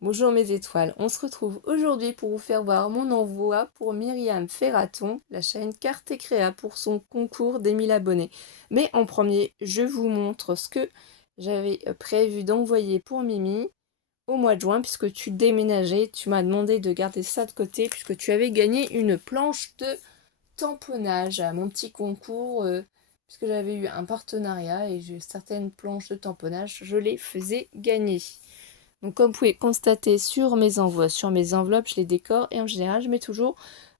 Bonjour mes étoiles, on se retrouve aujourd'hui pour vous faire voir mon envoi pour Myriam Ferraton, la chaîne Carte et Créa pour son concours des 1000 abonnés. Mais en premier, je vous montre ce que j'avais prévu d'envoyer pour Mimi au mois de juin, puisque tu déménageais, tu m'as demandé de garder ça de côté, puisque tu avais gagné une planche de tamponnage à mon petit concours, puisque j'avais eu un partenariat et j'ai certaines planches de tamponnage, je les faisais gagner. Donc comme vous pouvez constater sur mes envois, sur mes enveloppes, je les décore et en général je mets toujours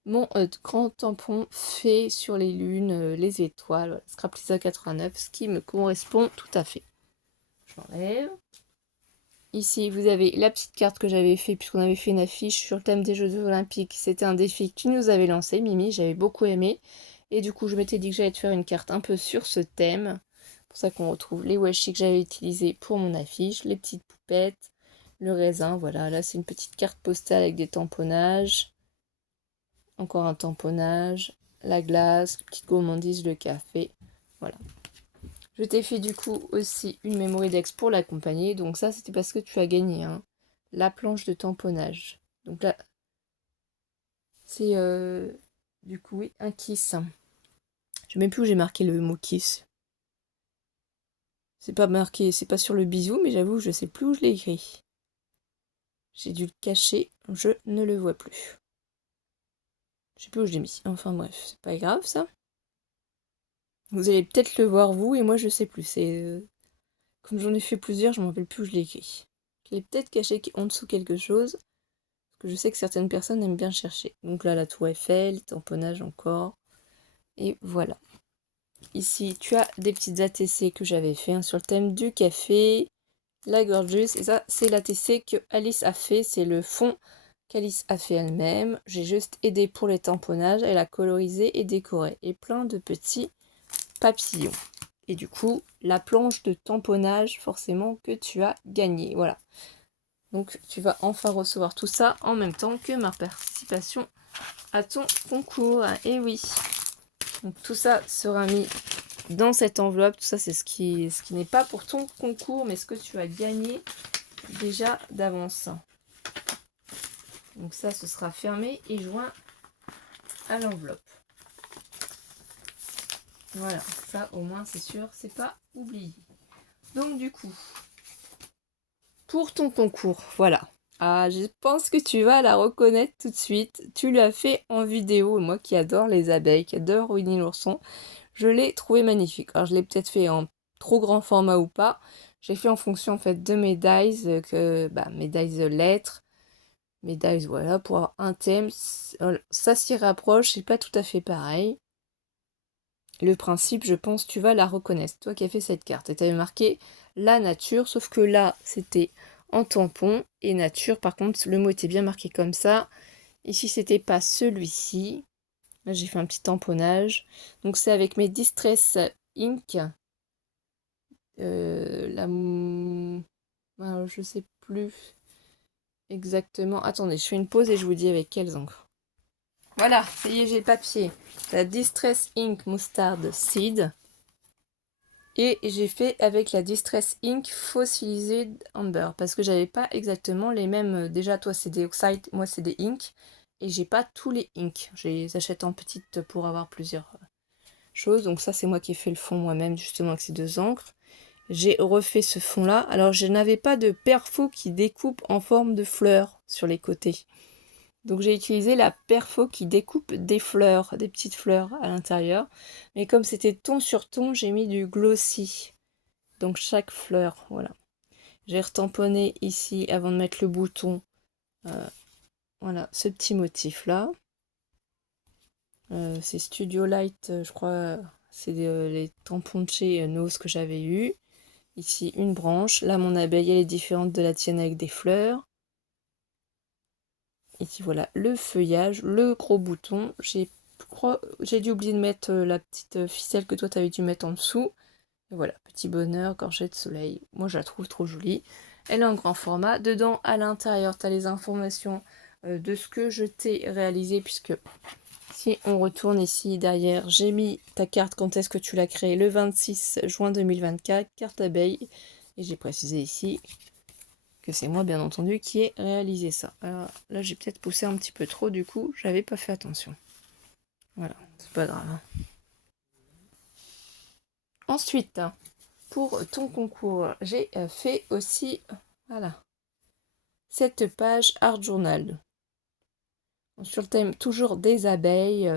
mon grand tampon fait sur les lunes, les étoiles, voilà, Scrap Lisa 89, ce qui me correspond tout à fait. Je l'enlève. Ici vous avez la petite carte que j'avais fait puisqu'on avait fait une affiche sur le thème des Jeux Olympiques. C'était un défi que tu nous avais lancé, Mimi, j'avais beaucoup aimé. Et du coup je m'étais dit que j'allais te faire une carte un peu sur ce thème. C'est pour ça qu'on retrouve les washi que j'avais utilisés pour mon affiche, les petites poupettes, le raisin, voilà, là c'est une petite carte postale avec des tamponnages. Encore un tamponnage, la glace, petite gourmandise, le café. Voilà. Je t'ai fait du coup aussi une memory dex pour l'accompagner. Donc ça c'était parce que tu as gagné hein, la planche de tamponnage. Donc là c'est du coup oui un kiss. Je sais même plus où j'ai marqué le mot kiss. C'est pas marqué, c'est pas sur le bisou, mais j'avoue je sais plus où je l'ai écrit. J'ai dû le cacher, je ne le vois plus. Je sais plus où je l'ai mis. Enfin bref, c'est pas grave ça. Vous allez peut-être le voir vous et moi je sais plus. C'est comme j'en ai fait plusieurs, je m'en rappelle plus où je l'ai écrit. Je l'ai peut-être caché en dessous quelque chose, parce que je sais que certaines personnes aiment bien chercher. Donc là la tour Eiffel, tamponnage encore. Et voilà. Ici tu as des petites ATC que j'avais fait hein, sur le thème du café, la Gorgeous. Et ça c'est l'ATC que Alice a fait, c'est le fond qu'Alice a fait elle-même. J'ai juste aidé pour les tamponnages, elle a colorisé et décoré. Et plein de petits papillons. Et du coup, la planche de tamponnage, forcément, que tu as gagné. Voilà. Donc, tu vas enfin recevoir tout ça en même temps que ma participation à ton concours. Et oui. Donc, tout ça sera mis dans cette enveloppe. Tout ça, c'est ce qui n'est pas pour ton concours, mais ce que tu as gagné déjà d'avance. Donc, ça, ce sera fermé et joint à l'enveloppe. Voilà, ça au moins c'est sûr, c'est pas oublié. Donc du coup, pour ton concours, voilà. Ah, je pense que tu vas la reconnaître tout de suite. Tu l'as fait en vidéo, moi qui adore les abeilles, qui adore Winnie l'ourson, je l'ai trouvé magnifique. Alors je l'ai peut-être fait en trop grand format ou pas. J'ai fait en fonction en fait de mes dies, mes dies lettres, mes dies voilà, pour avoir un thème. Ça s'y rapproche, c'est pas tout à fait pareil. Le principe, je pense, tu vas la reconnaître. Toi qui as fait cette carte. Et tu avais marqué la nature, sauf que là, c'était en tampon. Et nature, par contre, le mot était bien marqué comme ça. Ici, c'était pas celui-ci. Là, j'ai fait un petit tamponnage. Donc, c'est avec mes Distress Ink. Alors, je sais plus exactement. Attendez, je fais une pause et je vous dis avec quelles encres. Voilà, ça y est, j'ai le papier. La Distress Ink Mustard Seed. Et j'ai fait avec la Distress Ink Fossilized Amber. Parce que j'avais pas exactement les mêmes. Déjà, toi, c'est des oxydes, moi, c'est des inks. Et j'ai pas tous les inks. Je les achète en petites pour avoir plusieurs choses. Donc, ça, c'est moi qui ai fait le fond moi-même, justement, avec ces deux encres. J'ai refait ce fond-là. Alors, je n'avais pas de perfo qui découpe en forme de fleurs sur les côtés. Donc j'ai utilisé la perfo qui découpe des fleurs, des petites fleurs à l'intérieur. Mais comme c'était ton sur ton, j'ai mis du glossy. Donc chaque fleur, voilà. J'ai retamponné ici avant de mettre le bouton. Voilà, ce petit motif là. C'est Studio Light, je crois. C'est les tampons de chez Nose que j'avais eu. Ici une branche. Là mon abeille elle est différente de la tienne avec des fleurs. Ici voilà le feuillage, le gros bouton. J'ai dû oublier de mettre la petite ficelle que toi t'avais dû mettre en dessous. Et voilà, petit bonheur, gorgée de soleil. Moi, je la trouve trop jolie. Elle est en grand format. Dedans, à l'intérieur, tu as les informations de ce que je t'ai réalisé, puisque si on retourne ici derrière, j'ai mis ta carte, quand est-ce que tu l'as créée, le 26 juin 2024, carte abeille. Et j'ai précisé ici que c'est moi bien entendu qui ai réalisé ça. Alors là j'ai peut-être poussé un petit peu trop, du coup j'avais pas fait attention. Voilà, c'est pas grave. Ensuite, pour ton concours, j'ai fait aussi, voilà, cette page Art Journal. Sur le thème toujours des abeilles,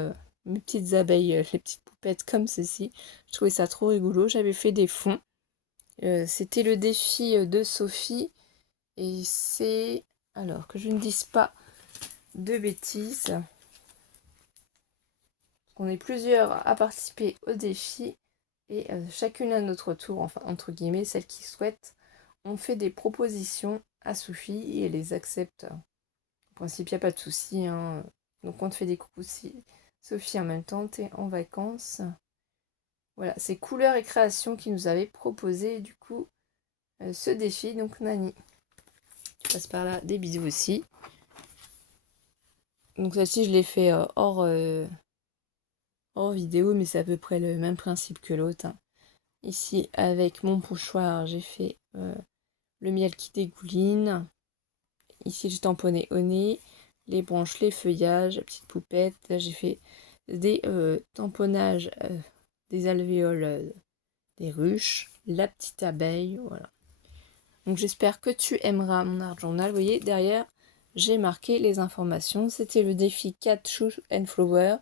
mes petites abeilles, les petites poupettes comme ceci. Je trouvais ça trop rigolo. J'avais fait des fonds. C'était le défi de Sophie. Et c'est... Alors, que je ne dise pas de bêtises. On est plusieurs à participer au défi. Et chacune à notre tour, enfin entre guillemets, celles qui souhaitent, on fait des propositions à Sophie et elle les accepte. En principe, il n'y a pas de souci, hein. Donc on te fait des coups si Sophie en même temps, t'es en vacances. Voilà, c'est Couleurs et Création qui nous avait proposé du coup ce défi. Donc Nani, je passe par là, des bisous aussi. Donc celle-ci, je l'ai fait hors vidéo, mais c'est à peu près le même principe que l'autre, hein. Ici, avec mon pochoir, j'ai fait le miel qui dégouline. Ici, j'ai tamponné au nez, les branches, les feuillages, la petite poupette. Là, j'ai fait des tamponnages des alvéoles des ruches, la petite abeille, voilà. Donc j'espère que tu aimeras mon art journal. Vous voyez, derrière, j'ai marqué les informations. C'était le défi Cat Shoes and Flower,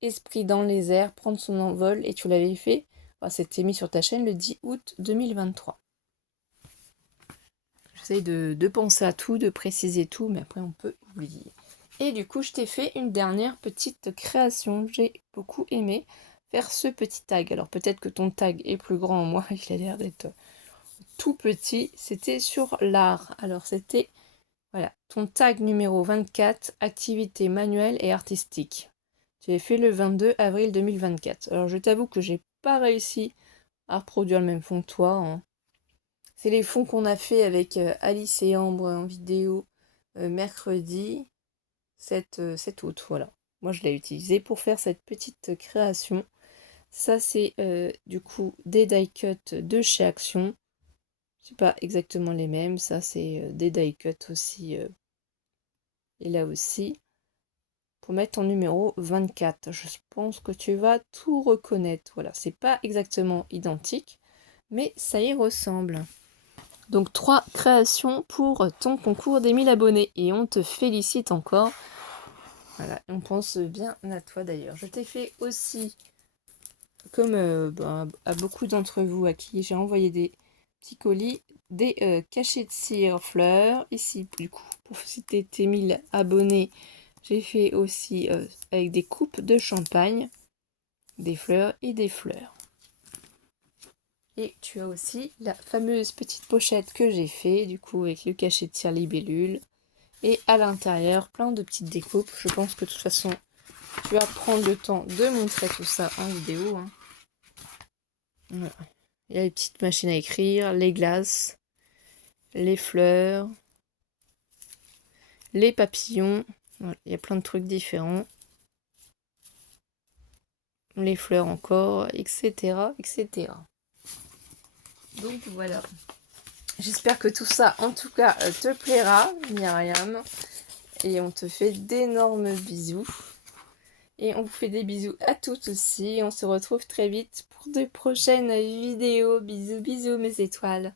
esprit dans les airs, prendre son envol, et tu l'avais fait, enfin, c'était mis sur ta chaîne le 10 août 2023. J'essaie de penser à tout, de préciser tout, mais après on peut oublier. Et du coup, je t'ai fait une dernière petite création. J'ai beaucoup aimé faire ce petit tag. Alors peut-être que ton tag est plus grand, moi il a l'air d'être tout petit. C'était sur l'art. Alors c'était, voilà, ton tag numéro 24, activité manuelle et artistique. Tu avais fait le 22 avril 2024. Alors je t'avoue que j'ai pas réussi à reproduire le même fond que toi, hein. C'est les fonds qu'on a fait avec Alice et Ambre en vidéo mercredi 7 août. Voilà. Moi, je l'ai utilisé pour faire cette petite création. Ça, c'est du coup des die cuts de chez Action. C'est pas exactement les mêmes. Ça, c'est des die cuts aussi. Et là aussi. Pour mettre ton numéro 24. Je pense que tu vas tout reconnaître. Voilà. C'est pas exactement identique, mais ça y ressemble. Donc 3 créations pour ton concours des 1000 abonnés. Et on te félicite encore. Voilà, on pense bien à toi d'ailleurs. Je t'ai fait aussi, comme à beaucoup d'entre vous à qui j'ai envoyé des petits colis, des cachets de cire fleurs. Ici, du coup, pour citer tes 1000 abonnés, j'ai fait aussi avec des coupes de champagne, des fleurs et des fleurs. Et tu as aussi la fameuse petite pochette que j'ai fait, du coup, avec le cachet de cire libellule. Et à l'intérieur, plein de petites découpes. Je pense que de toute façon, tu vas prendre le temps de montrer tout ça en vidéo, hein. Voilà. Il y a les petites machines à écrire, les glaces, les fleurs, les papillons. Voilà. Il y a plein de trucs différents. Les fleurs encore, etc., etc. Donc voilà. J'espère que tout ça, en tout cas, te plaira, Myriam. Et on te fait d'énormes bisous. Et on vous fait des bisous à toutes aussi. On se retrouve très vite pour de prochaines vidéos. Bisous, bisous mes étoiles.